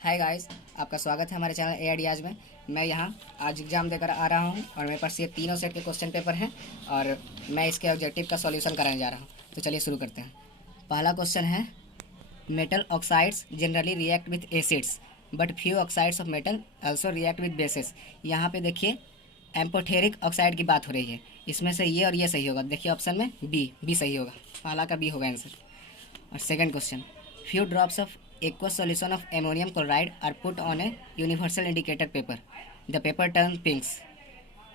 Hi guys, आपका स्वागत है हमारे चैनल ए आइडियाज़ में। मैं यहाँ आज एग्ज़ाम देकर आ रहा हूँ और मेरे पास ये तीनों सेट के क्वेश्चन पेपर हैं और मैं इसके ऑब्जेक्टिव का सॉल्यूशन कराने जा रहा हूँ। तो चलिए शुरू करते हैं। पहला क्वेश्चन है, metal oxides generally react with acids but few oxides of metal also react with basis. यहाँ पे देखिए एम्पोथेरिक ऑक्साइड की बात हो रही है। इसमें से ये और ये सही होगा। देखिए ऑप्शन में बी सही होगा। पहला का बी होगा आंसर। और second question, few drops of aqueous solution of ammonium chloride are put on a universal indicator paper. The paper turns pinks.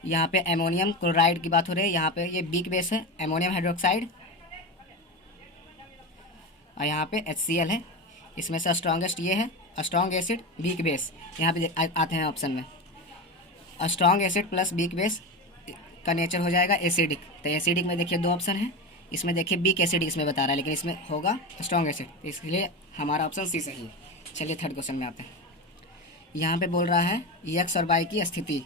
यहाँ पे एमोनियम क्लोराइड की बात हो रही है। यहाँ पे ये बीक बेस है एमोनियम हाइड्रोक्साइड और यहाँ पे HCl है। इसमें से स्ट्रॉन्गेस्ट ये है स्ट्रॉन्ग एसिड बीक बेस। यहाँ पे आते हैं ऑप्शन में strong acid plus weak base का नेचर हो जाएगा एसिडिक। तो एसिडिक में देखिए दो ऑप्शन है। इसमें देखिए बीक एसिडिक इसमें बता रहा है, लेकिन इसमें होगा स्ट्रॉन्ग एसिड, इसलिए हमारा ऑप्शन सी सही है। चलिए थर्ड क्वेश्चन में आते हैं। यहाँ पे बोल रहा है यक्स और वाई की स्थिति।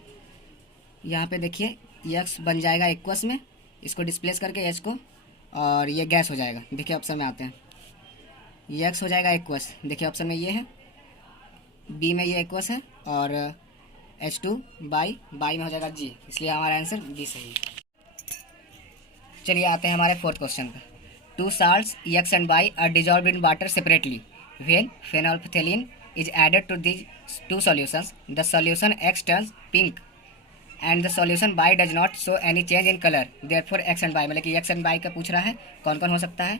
यहाँ पे देखिए यक्स बन जाएगा एक्वस में, इसको डिस्प्लेस करके एच को, और ये गैस हो जाएगा। देखिए ऑप्शन में आते हैं, यक्स हो जाएगा एक्वस। देखिए ऑप्शन में ये है, बी में ये एक्वस है और H2 बाई में हो जाएगा जी, इसलिए हमारा आंसर बी सही है। चलिए आते हैं हमारे फोर्थ क्वेश्चन पर। Two salts X and Y are dissolve in water separately when phenolphthalein is added to these two solutions the solution X turns pink and the solution Y does not show any change in colour therefore X and Y. मतलब कि x and by का पूछ रहा है कौन कौन हो सकता है।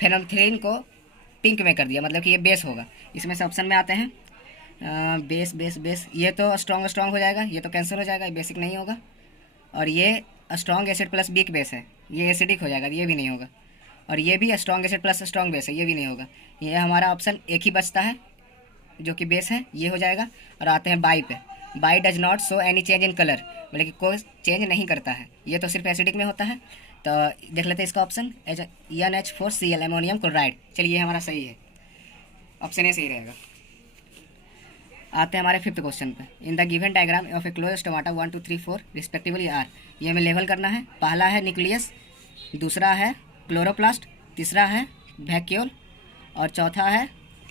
फेनोल्फथेलिन को पिंक में कर दिया, मतलब कि ये बेस होगा। इसमें से ऑप्शन में आते हैं बेस बेस बेस, ये तो स्ट्रॉन्ग हो जाएगा, ये तो कैंसर हो जाएगा, ये बेसिक नहीं होगा। और ये strong acid plus weak base है, ये एसिडिक हो जाएगा, ये भी नहीं होगा। और ये भी strong acid plus strong base है, ये भी नहीं होगा। ये हमारा ऑप्शन एक ही बचता है जो कि बेस है, ये हो जाएगा। और आते हैं बाई पे। By does not show any change in colour, मतलब कि कोई चेंज नहीं करता है, ये तो सिर्फ एसिडिक में होता है। तो देख लेते हैं इसका ऑप्शन NH4Cl एमोनियम क्लोराइड। चलिए ये हमारा सही है, ऑप्शन ए सही रहेगा। आते हैं हमारे फिफ्थ क्वेश्चन पे। In the given diagram of a close stomata 1 2 3 4 respectively are. ये हमें लेवल करना है। पहला है न्यूक्लियस, दूसरा है क्लोरोप्लास्ट, तीसरा है वैक्यूल और चौथा है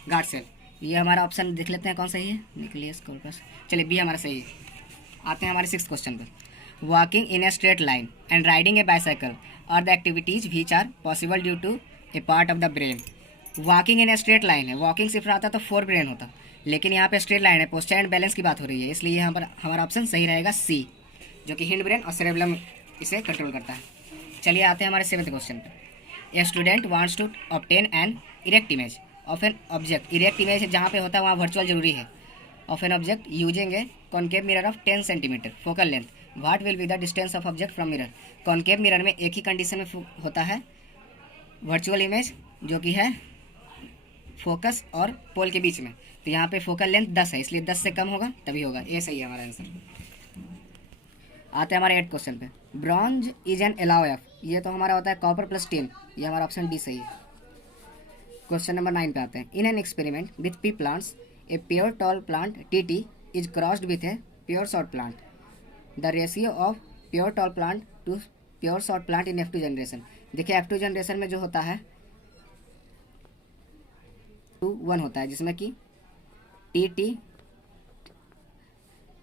गार्ड सेल। ये हमारा ऑप्शन देख लेते हैं कौन सही है, न्यूक्लियस क्लोरोप्लास्ट। चलिए बी हमारा सही है। आते हैं हमारे सिक्स क्वेश्चन पर। Walking in a straight line and riding a bicycle are the activities which are possible due to a part of the brain. Walking in a straight line है, walking सिर्फ आता तो फोर ब्रेन होता, लेकिन यहाँ पे straight line है, posture and balance की बात हो रही है, इसलिए यहाँ पर हमारा ऑप्शन सही रहेगा सी, जो कि हिंड ब्रेन और सेरेब्रम इसे कंट्रोल करता है। चलिए आते हैं हमारे सेवेंथ क्वेश्चन पर। A student wants to obtain an erect image of an object. Erect image जहाँ पे होता है वहाँ वर्चुअल जरूरी है। Of an object using a concave mirror of 10 centimetre focal length, what will be the distance of object from mirror. Concave mirror में एक ही condition में होता है वर्चुअल इमेज, जो कि है फोकस और पोल के बीच में। तो यहाँ पे फोकल लेंथ 10 है, इसलिए 10 से कम होगा तभी होगा, ये सही है हमारा आंसर। आते हैं हमारे 8 क्वेश्चन पे। Bronze is an alloy of, ये तो हमारा होता है कॉपर प्लस टिन, ये हमारा ऑप्शन डी सही है। क्वेश्चन नंबर 9 पे आते हैं। In an experiment with pea plants a pure tall plant TT is crossed with a pure short plant. The ratio of pure tall plant to pure short plant in F2 generation. देखिए F2 generation में जो होता है 2:1 होता है, जिसमें कि TT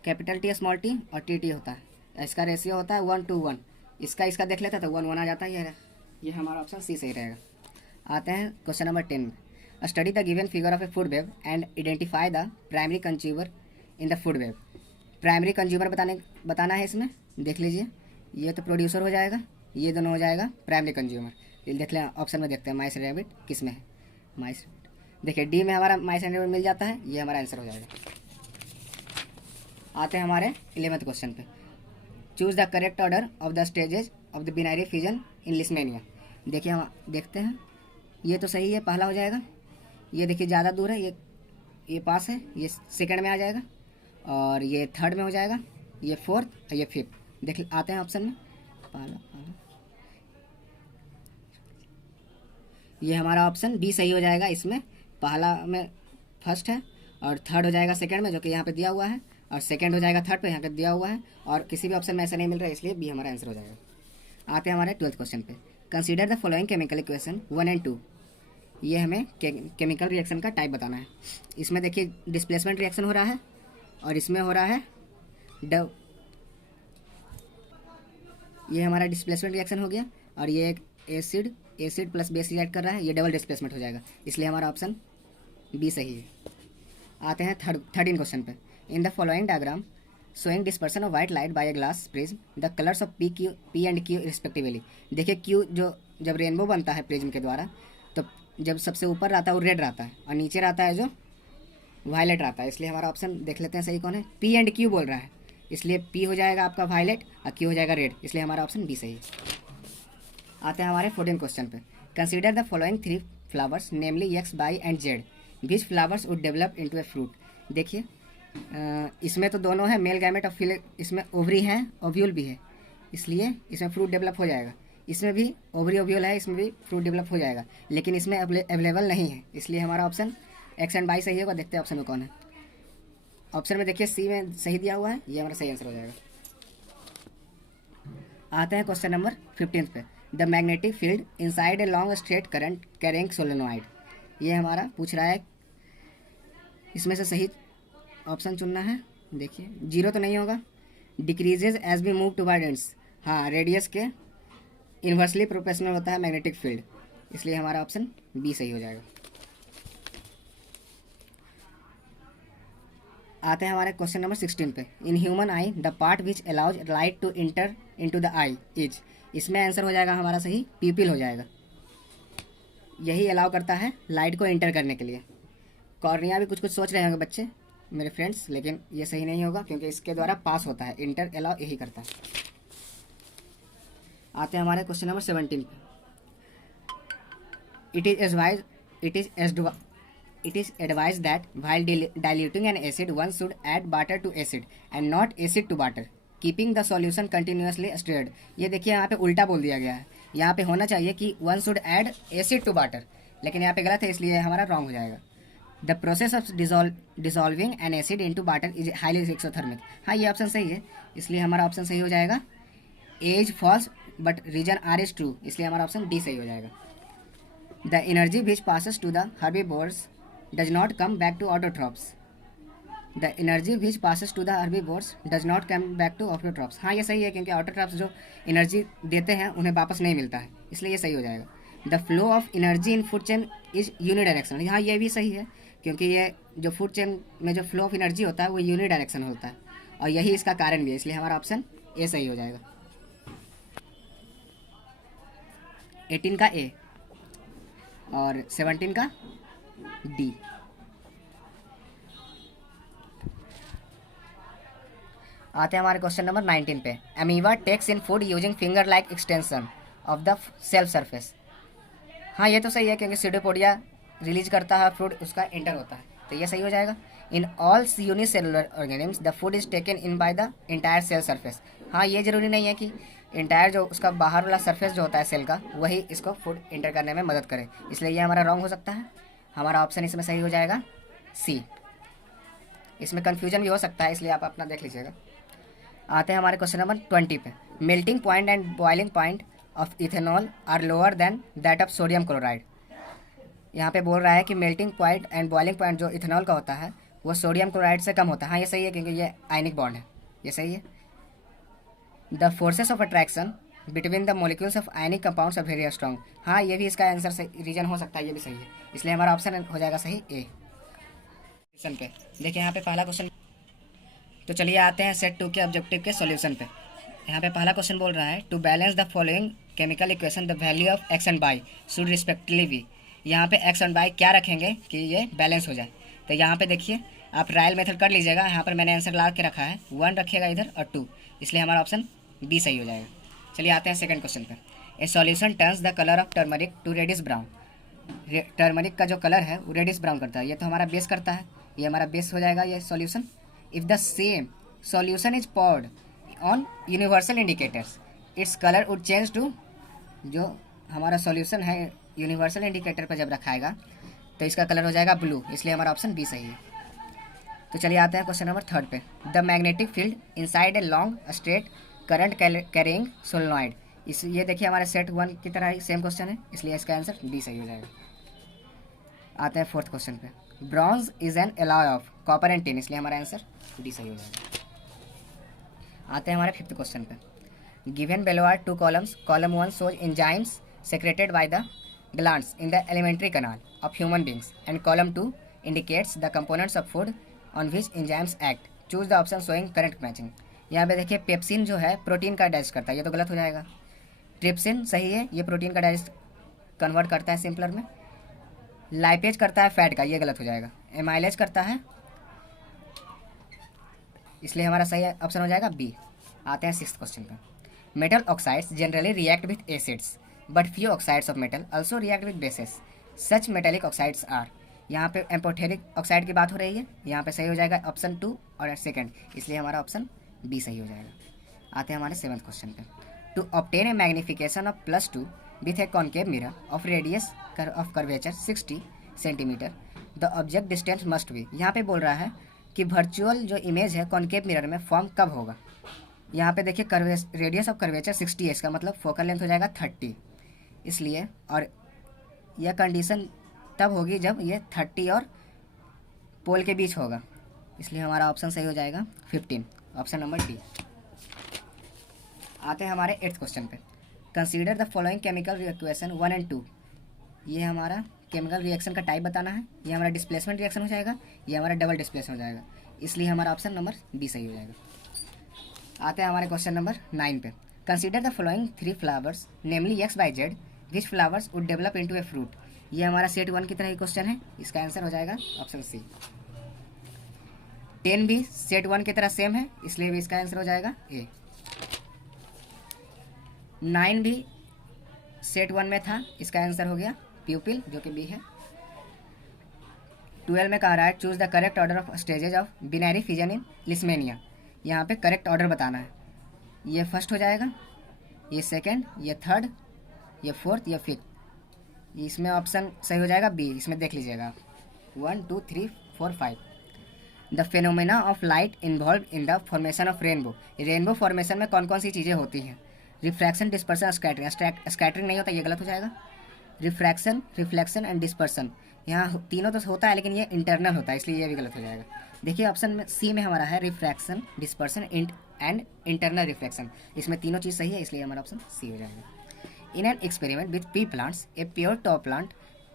capital T small t और TT होता है। इसका रेशियो होता है 1:1। इसका देख लेता है तो 1:1 आ जाता है। ये हमारा ऑप्शन सी सही रहेगा। आते हैं क्वेश्चन नंबर 10 में। Study the given figure of A food web and identify the primary consumer in the food web. Primary consumer बताना है इसमें। देख लीजिए, ये तो प्रोड्यूसर हो जाएगा, ये दोनों हो जाएगा प्राइमरी कंज्यूमर। ये देख लें ऑप्शन में, देखते हैं माइस रैबिट किस में है। माइस, देखिए डी में हमारा माइस एंड रैबिट मिल जाता है, ये हमारा आंसर हो जाएगा। आते हैं हमारे 11th क्वेश्चन पे। Choose the correct order of the stages of the binary fission in Leishmania. देखिए हम देखते हैं, ये तो सही है, पहला हो जाएगा। ये देखिए ज़्यादा दूर है, ये पास है, ये सेकंड में आ जाएगा, और ये थर्ड में हो जाएगा, ये फोर्थ और ये फिफ्थ। देख आते हैं ऑप्शन में, पहला ये हमारा ऑप्शन बी सही हो जाएगा। इसमें पहला में फर्स्ट है और थर्ड हो जाएगा सेकंड में, जो कि यहाँ पे दिया हुआ है, और सेकंड हो जाएगा थर्ड पे, यहाँ पे दिया हुआ है, और किसी भी ऑप्शन में ऐसा नहीं मिल रहा है, इसलिए बी हमारा आंसर हो जाएगा। आते हैं हमारे 12th क्वेश्चन पे। Consider the following chemical equation 1 and 2 ये हमें केमिकल रिएक्शन का टाइप बताना है। इसमें देखिए डिस्प्लेसमेंट रिएक्शन हो रहा है और इसमें हो रहा है ये हमारा डिस्प्लेसमेंट रिएक्शन हो गया और ये एक एसिड प्लस बेस रिएक्ट कर रहा है, ये डबल डिस्प्लेसमेंट हो जाएगा, इसलिए हमारा ऑप्शन बी सही है। आते हैं 13 क्वेश्चन पे। In the following diagram showing dispersion of white light by a glass prism the colours of P and Q respectively. देखिए क्यू जो जब रेनबो बनता है प्रिज्म के द्वारा तो जब सबसे ऊपर रहता है वो रेड रहता है और नीचे रहता है जो वायलेट रहता है, इसलिए हमारा ऑप्शन देख लेते हैं सही कौन है। पी एंड क्यू बोल रहा है, इसलिए पी हो जाएगा आपका वायलेट और क्यू हो जाएगा रेड, इसलिए हमारा ऑप्शन बी सही है। आते हैं हमारे 14 क्वेश्चन पे। Consider the following 3 flowers namely X Y and Z which flowers would develop into a fruit. देखिए इसमें तो दोनों है मेल गैमेट और फीमेल, इसमें ओवरी है ओव्यूल भी है, इसलिए इसमें फ्रूट डेवलप हो जाएगा। इसमें भी ओवरी ओव्यूल है, इसमें भी फ्रूट डेवलप हो जाएगा, लेकिन इसमें अवेलेबल नहीं है, इसलिए हमारा ऑप्शन एक्स एंड वाई सही होगा। देखते हैं ऑप्शन में कौन है। ऑप्शन में देखिए सी में सही दिया हुआ है, ये हमारा सही आंसर हो जाएगा। आते हैं क्वेश्चन नंबर 15 पे। The magnetic field inside a long straight current carrying solenoid. ये हमारा पूछ रहा है, इसमें से सही ऑप्शन चुनना है। देखिए 0 तो नहीं होगा। Decreases as we move towards, हाँ रेडियस के इन्वर्सली प्रोपोर्शनल होता है मैग्नेटिक फील्ड, इसलिए हमारा ऑप्शन बी सही हो जाएगा। आते हैं हमारे क्वेश्चन नंबर 16 पे। In human eye the part which allows light to enter into the eye is. इसमें आंसर हो जाएगा हमारा सही पीपल हो जाएगा, यही अलाउ करता है लाइट को इंटर करने के लिए। कॉर्निया भी कुछ कुछ सोच रहे होंगे बच्चे मेरे फ्रेंड्स, लेकिन ये सही नहीं होगा क्योंकि इसके द्वारा पास होता है, इंटर अलाउ यही करता है। आते हैं हमारे क्वेश्चन नंबर 17 पे। It is advised that while diluting an acid, one should add butter to acid and not acid to butter, keeping the solution continuously stirred। ये देखिए यहाँ पे उल्टा बोल दिया गया है, यहाँ पे होना चाहिए कि one should add acid to butter, लेकिन यहाँ पे गलत है, इसलिए हमारा रॉन्ग हो जाएगा। The process of dissolving N acid into water is highly exothermic. हाँ ये ऑप्शन सही है, इसलिए हमारा ऑप्शन सही हो जाएगा। As false but reason R is true, इसलिए हमारा ऑप्शन डी सही हो जाएगा। The energy which passes to the herbivores does not come back to autotrophs. The energy which passes to the herbivores does not come back to autotrophs. हाँ ये सही है क्योंकि ऑटोट्रॉप्स जो एनर्जी देते हैं उन्हें वापस नहीं मिलता है, इसलिए ये सही हो जाएगा। The flow of energy in food chain is unidirectional. हाँ ये भी सही है क्योंकि ये जो फूड चेन में जो फ्लो ऑफ एनर्जी होता है वो यूनिडायरेक्शनल होता है और यही इसका कारण भी है, इसलिए हमारा ऑप्शन ए सही हो जाएगा। 18 का ए और 17 का डी। आते हैं हमारे क्वेश्चन नंबर 19 पे। Amoeba takes in food using finger like extension of the cell surface. हाँ ये तो सही है क्योंकि सीडोपोडिया रिलीज करता है, फ्रूट उसका एंटर होता है, तो ये सही हो जाएगा। In all unicellular organisms the food is taken in by the entire cell surface. हाँ ये जरूरी नहीं है कि इंटायर जो उसका बाहर वाला सरफेस जो होता है सेल का वही इसको फूड एंटर करने में मदद करे, इसलिए ये हमारा रॉन्ग हो सकता है। हमारा ऑप्शन इसमें सही हो जाएगा सी। इसमें कन्फ्यूजन भी हो सकता है, इसलिए आप अपना देख लीजिएगा। आते हैं हमारे क्वेश्चन नंबर 20 पे। Melting point and boiling point of ethanol are lower than that of sodium chloride. यहाँ पे बोल रहा है कि melting point and boiling point जो इथेनॉल का होता है वो सोडियम क्लोराइड से कम होता है। हाँ ये सही है क्योंकि ये आयनिक बॉन्ड है, ये सही है। The forces of attraction between the molecules of ionic compounds are very strong. हाँ ये भी इसका आंसर सही रीजन हो सकता है, ये भी सही है, इसलिए हमारा ऑप्शन हो जाएगा सही ए। क्वेश्चन पे देखिए यहाँ पे पहला क्वेश्चन, तो चलिए आते हैं सेट 2 के ऑब्जेक्टिव के सॉल्यूशन पे। यहाँ पे पहला क्वेश्चन बोल रहा है to balance the following chemical equation the value of X and Y should respectively be. यहाँ पे एक्स एंड वाई क्या रखेंगे कि ये बैलेंस हो जाए, तो यहाँ पे देखिए आप ट्रायल मेथड कर लीजिएगा। यहाँ पर मैंने आंसर ला के रखा है, 1 रखिएगा इधर और 2, इसलिए हमारा ऑप्शन बी सही हो जाएगा। चलिए आते हैं सेकंड क्वेश्चन पर। A solution turns the colour of turmeric to reddish brown. Turmeric का जो कलर है वो रेडिश ब्राउन करता है, ये तो हमारा बेस करता है, ये हमारा बेस हो जाएगा ये solution. If the same solution is poured on universal indicators its colour would change to. जो हमारा सॉल्यूशन है यूनिवर्सल इंडिकेटर पर जब रखाएगा तो इसका कलर हो जाएगा ब्लू, इसलिए हमारा ऑप्शन बी सही है। तो चलिए आते हैं क्वेश्चन नंबर 3 पे। The magnetic field inside a long straight current carrying solenoid. इस ये देखिए हमारे सेट 1 की तरह ही सेम क्वेश्चन है, इसलिए इसका आंसर डी सही हो जाएगा। आते हैं फोर्थ क्वेश्चन पे। Bronze is an alloy of copper and tin, इसलिए हमारा आंसर डी सही हो जाएगा। आते हैं हमारे फिफ्थ क्वेश्चन पे। Given below are two columns. Column 1 shows enzymes secreted by the glands in the alimentary canal of human beings, and column 2 indicates the components of food on which enzymes act. Choose the option showing correct matching. यहाँ पे देखिए pepsin जो है protein का digest करता है, ये तो गलत हो जाएगा। ट्रिप्सिन सही है, ये प्रोटीन का डाइजेस्ट कन्वर्ट करता है सिंपलर में। लाइपेज करता है फैट का, ये गलत हो जाएगा। एमाइलेज करता है, इसलिए हमारा सही ऑप्शन हो जाएगा बी। आते हैं सिक्स्थ क्वेश्चन पे। Metal oxides generally react with acids but few oxides of metal also react with bases. Such metallic oxides are. यहाँ पे एम्फोटेरिक ऑक्साइड की बात हो रही है, यहाँ पे सही हो जाएगा ऑप्शन 2 और सेकंड, इसलिए हमारा ऑप्शन बी सही हो जाएगा। आते हैं हमारे सेवंथ क्वेश्चन पे। To obtain a magnification of +2 with a concave mirror of radius of curvature 60 centimetre the object distance must be. यहाँ पे बोल रहा है कि वर्चुअल जो इमेज है कॉन्केव मिरर में फॉर्म कब होगा। यहाँ पे देखिए रेडियस ऑफ कर्वेचर 60 है, इसका मतलब फोकल लेंथ हो जाएगा 30, इसलिए और यह कंडीशन तब होगी जब ये 30 और पोल के बीच होगा, इसलिए हमारा ऑप्शन सही हो जाएगा 15, ऑप्शन नंबर डी। आते हैं हमारे 8th क्वेश्चन पे। Consider the following chemical reaction 1 and 2। ये हमारा केमिकल रिएक्शन का टाइप बताना है। ये हमारा डिस्प्लेसमेंट रिएक्शन हो जाएगा, ये हमारा डबल डिस्प्लेसमेंट हो जाएगा, इसलिए हमारा ऑप्शन नंबर बी सही हो जाएगा। आते हैं हमारे क्वेश्चन नंबर 9 पे। Consider the following 3 flowers namely x by Z which flowers would develop into a fruit. ये हमारा सेट 1 की तरह ही क्वेश्चन है, इसका आंसर हो जाएगा ऑप्शन सी। 10 भी सेट 1 की तरह सेम है, इसलिए भी इसका आंसर हो जाएगा ए। 9 भी सेट 1 में था, इसका आंसर हो गया प्यूपिल, जो कि बी है। 12 में कह रहा है choose the correct order of stages of binary fission in Leishmania. यहाँ पे करेक्ट ऑर्डर बताना है। ये फर्स्ट हो जाएगा, ये सेकंड, ये थर्ड, ये फोर्थ, ये फिफ्थ। इसमें ऑप्शन सही हो जाएगा बी, इसमें देख लीजिएगा आप 1 2 3 4 5। The phenomena of light involve in the formation of rainbow. Rainbow formation में कौन कौन सी चीज़ें होती हैं। Refraction, dispersion, scattering. स्कैटरिंग नहीं होता, ये गलत हो जाएगा। रिफ्रैक्शन, रिफ्लेक्शन एंड डिस्पर्सन, यहाँ तीनों तो होता है लेकिन ये इंटरनल होता है, इसलिए ये भी गलत हो जाएगा। देखिए ऑप्शन में सी में हमारा है refraction, dispersion and internal reflection, इसमें तीनों चीज़ सही है, इसलिए हमारा ऑप्शन सी हो जाएगा। इन an experiment with pea plants a pure tall plant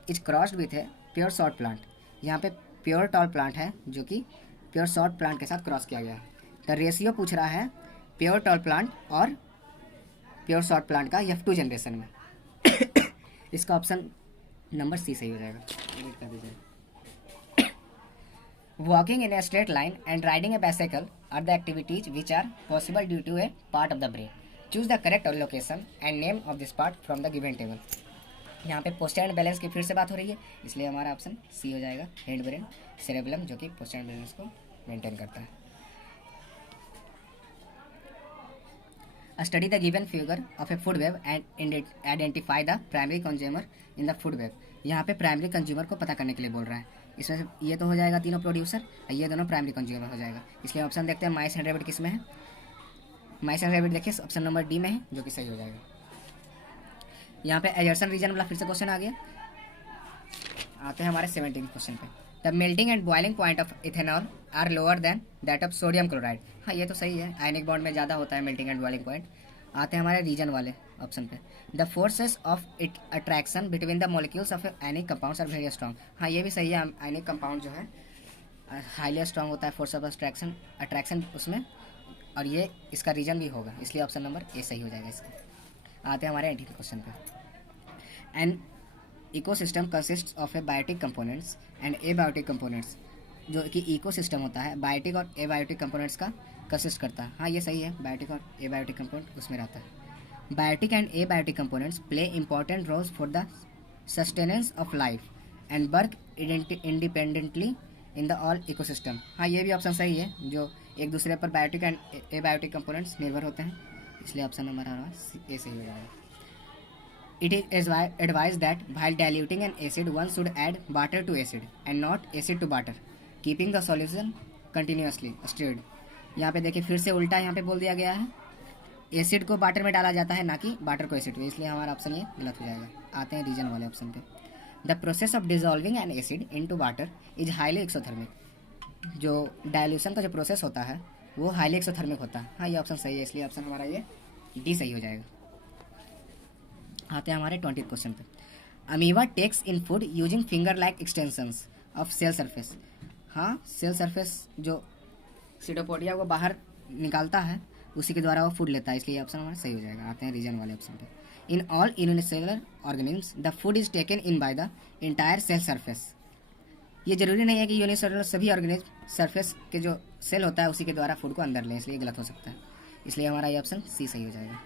is crossed with a pure short plant. यहाँ पे प्योर टॉल प्लांट है जो कि प्योर शॉर्ट प्लांट के साथ क्रॉस किया गया है। द रेशियो पूछ रहा है प्योर टॉल प्लांट और प्योर शॉर्ट प्लांट का F2 जनरेशन में। इसका ऑप्शन नंबर सी सही हो जाएगा, एडिट कर दीजिए। Walking in a straight line and riding a bicycle are the activities which are possible due to a part of the brain. Choose the correct location and name of this part from the given table. यहाँ पे posture and balance की फिर से बात हो रही है, इसलिए हमारा ऑप्शन सी हो जाएगा हेड ब्रेन सेरेबेलम, जो कि पोस्चर एंड बैलेंस को मेंटेन करता है। Study the given figure of a food web and identify the primary consumer in the food web। यहाँ पे प्राइमरी कंज्यूमर को पता करने के लिए बोल रहा है। इसमें ये तो हो जाएगा तीनों प्रोड्यूसर, ये दोनों प्राइमरी कंज्यूमर हो जाएगा, इसलिए ऑप्शन देखते हैं माइस एंड रैबिट किस में है। माइस एंड रैबिट देखिए ऑप्शन नंबर डी में है, जो कि सही हो जाएगा। यहाँ पे एजर्सन रीजन वाला फिर से क्वेश्चन आ गया। आते हैं हमारे 17 क्वेश्चन पे। The melting and boiling point of ethanol are lower than that of sodium chloride. हाँ ये तो सही है, आयनिक बॉन्ड में ज़्यादा होता है मेल्टिंग एंड बॉइलिंग पॉइंट। आते हैं हमारे रीजन वाले ऑप्शन पे। The forces of it attraction between the molecules of ionic compounds are very strong. हाँ ये भी सही है, आयनिक कंपाउंड जो है हाईली स्ट्रॉन्ग होता है फोर्स ऑफ अट्रैक्शन उसमें, और ये इसका रीजन भी होगा, इसलिए ऑप्शन नंबर ए सही हो जाएगा इसका। आते हैं हमारे 18 क्वेश्चन पे। An ecosystem consists of a biotic components and abiotic components. जो कि इकोसिस्टम होता है बायोटिक और एबायोटिक कंपोनेंट्स का कंसिस्ट करता है। हाँ ये सही है, बायोटिक और एबायोटिक कंपोनेंट उसमें रहता है। Biotic and abiotic components play important roles for the sustenance of life and work independently in the all ecosystem. हाँ ये भी ऑप्शन सही है, जो एक दूसरे पर बायोटिक एंड एबायोटिक कंपोनेंट्स निर्भर होते हैं, इसलिए ऑप्शन नंबर हमारा ए सही हो जाएगा। It is advised that while diluting an acid, one should add water to acid and not acid to water, keeping the solution continuously stirred। यहाँ पे देखिए फिर से उल्टा यहाँ पे बोल दिया गया है, एसिड को वाटर में डाला जाता है ना कि वाटर को एसिड में, इसलिए हमारा ऑप्शन ये गलत हो जाएगा। आते हैं रीजन वाले ऑप्शन पे। The process of dissolving N acid into water is highly exothermic. जो डायल्यूशन का जो प्रोसेस होता है वो हाईली एक्सोथर्मिक होता है। हाँ, ये ऑप्शन सही है, इसलिए ऑप्शन हमारा ये डी सही हो जाएगा। आते हैं हमारे 20th क्वेश्चन पे। Amoeba takes in food using finger like extensions of cell surface. हाँ, सेल सरफेस जो सीडोपोडिया वो बाहर निकालता है, उसी के द्वारा वो फूड लेता है, इसलिए ऑप्शन हमारा सही हो जाएगा। आते हैं रीजन वाले ऑप्शन पे। In all unicellular organisms the food is taken in by the entire cell surface. ये जरूरी नहीं है कि यूनिसेलुलर सभी ऑर्गेनिज्म सरफेस के जो सेल होता है उसी के द्वारा फूड को अंदर लें, इसलिए गलत हो सकता है, इसलिए हमारा ये ऑप्शन सी सही हो जाएगा।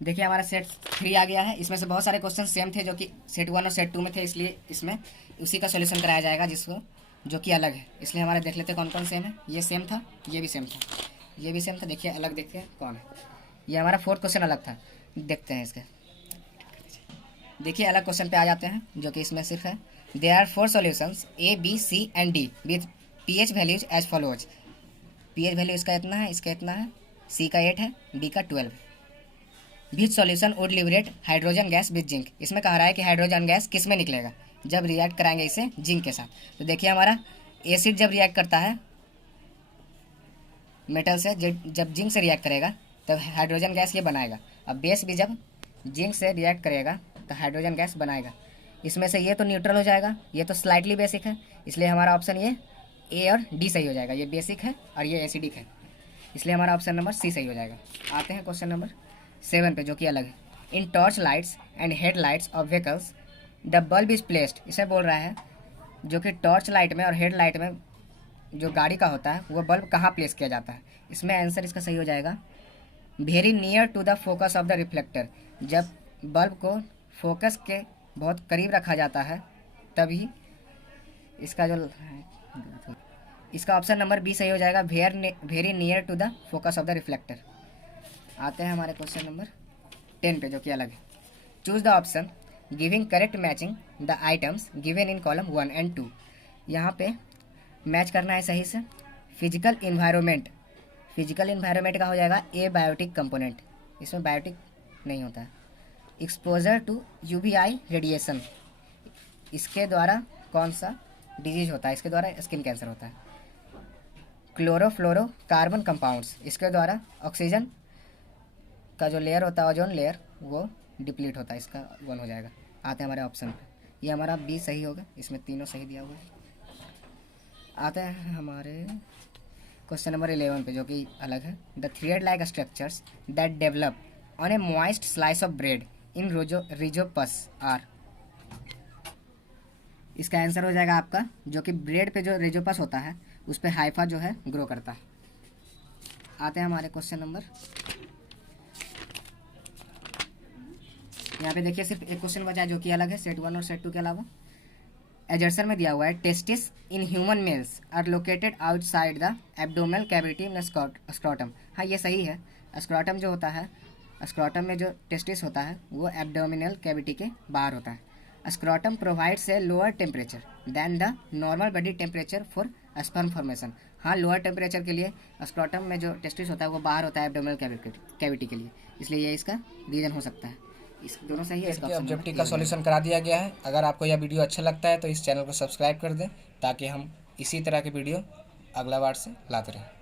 देखिए हमारा सेट 3 आ गया है। इसमें से बहुत सारे क्वेश्चन सेम थे जो कि सेट 1 और सेट 2 में थे, इसलिए इसमें उसी का सॉल्यूशन कराया जाएगा जिसको जो कि अलग है। इसलिए हमारे देख लेते हैं कौन कौन सेम है। ये सेम था, ये भी सेम था, ये भी सेम था। देखिए अलग देखते हैं कौन है। ये हमारा 4th क्वेश्चन अलग था, देखते हैं इसके। देखिए अलग क्वेश्चन पे आ जाते हैं जो कि इसमें सिर्फ है there are 4 solutions A B C and D with pH values as follows. PH value इसका इतना है, इसका इतना है, सी का 8 है, डी का 12। Which solution would liberate hydrogen gas with zinc. इसमें कह रहा है कि हाइड्रोजन गैस किस में निकलेगा जब रिएक्ट कराएंगे इसे जिंक के साथ। तो देखिए हमारा एसिड जब रिएक्ट करता है मेटल से, जब जिंक से रिएक्ट करेगा तब हाइड्रोजन गैस ये बनाएगा। अब बेस भी जब जिंक से रिएक्ट करेगा तो हाइड्रोजन गैस बनाएगा। इसमें से ये तो न्यूट्रल हो जाएगा, ये तो स्लाइटली बेसिक है, इसलिए हमारा ऑप्शन ये ए और डी सही हो जाएगा। ये बेसिक है और ये एसिडिक है, इसलिए हमारा ऑप्शन नंबर सी सही हो जाएगा। आते हैं क्वेश्चन नंबर 7 पे जो कि अलग है। In torch lights and head lights of vehicles the bulb is placed. इसे बोल रहा है जो कि टॉर्च लाइट में और हेड लाइट में जो गाड़ी का होता है वो बल्ब कहाँ प्लेस किया जाता है। इसमें आंसर इसका सही हो जाएगा very near to the focus of the reflector. जब बल्ब को फोकस के बहुत करीब रखा जाता है तभी इसका जो इसका ऑप्शन नंबर बी सही हो जाएगा, very near to the focus of the reflector. आते हैं हमारे क्वेश्चन नंबर 10 पे जो कि अलग है। Choose the option giving correct matching the items given in column 1 and 2। यहाँ पे मैच करना है सही से। फिजिकल इन्वायरमेंट, फिजिकल इन्वायरमेंट का हो जाएगा ए बायोटिक कंपोनेंट, इसमें बायोटिक नहीं होता है। एक्सपोजर टू यूवीआई रेडिएशन, इसके द्वारा कौन सा डिजीज होता है, इसके द्वारा स्किन कैंसर होता है। क्लोरोफ्लोरो कार्बन कंपाउंड्स, इसके द्वारा ऑक्सीजन का जो लेयर होता है ओजोन लेयर वो डिप्लीट होता है, इसका 1 हो जाएगा। आते हैं हमारे ऑप्शन पे, ये हमारा बी सही होगा, इसमें तीनों सही दिया हुआ है। आते हैं हमारे क्वेश्चन नंबर 11 पे जो कि अलग है। The thread like structures that develop on a moist slice of bread in rhizopus are. इसका आंसर हो जाएगा आपका जो कि ब्रेड पे जो रिजोपस होता है उस पर हाइफा जो है ग्रो करता है। आते हैं हमारे क्वेश्चन नंबर, यहाँ पे देखिए सिर्फ एक क्वेश्चन बचा है जो कि अलग है सेट 1 और सेट 2 के अलावा। एजर्सन में दिया हुआ है testis in human males are located outside the abdominal cavity in scrotum. हाँ ये सही है, स्क्रॉटम जो होता है, स्क्रॉटम में जो टेस्टिस होता है वो एब्डोमिनल कैविटी के बाहर होता है। Scrotum provides a lower temperature than the normal body temperature for sperm formation. हाँ लोअर टेम्परेचर के लिए स्क्रॉटम में जो टेस्टिस होता है वो बाहर होता है एब्डोमिनल कैविटी के लिए, इसलिए ये इसका रीजन हो सकता है। इस दोनों सही है। इसका ऑब्जेक्टिव का सॉल्यूशन करा दिया गया है। अगर आपको यह वीडियो अच्छा लगता है तो इस चैनल को सब्सक्राइब कर दें ताकि हम इसी तरह के वीडियो अगला बार से लाते रहें।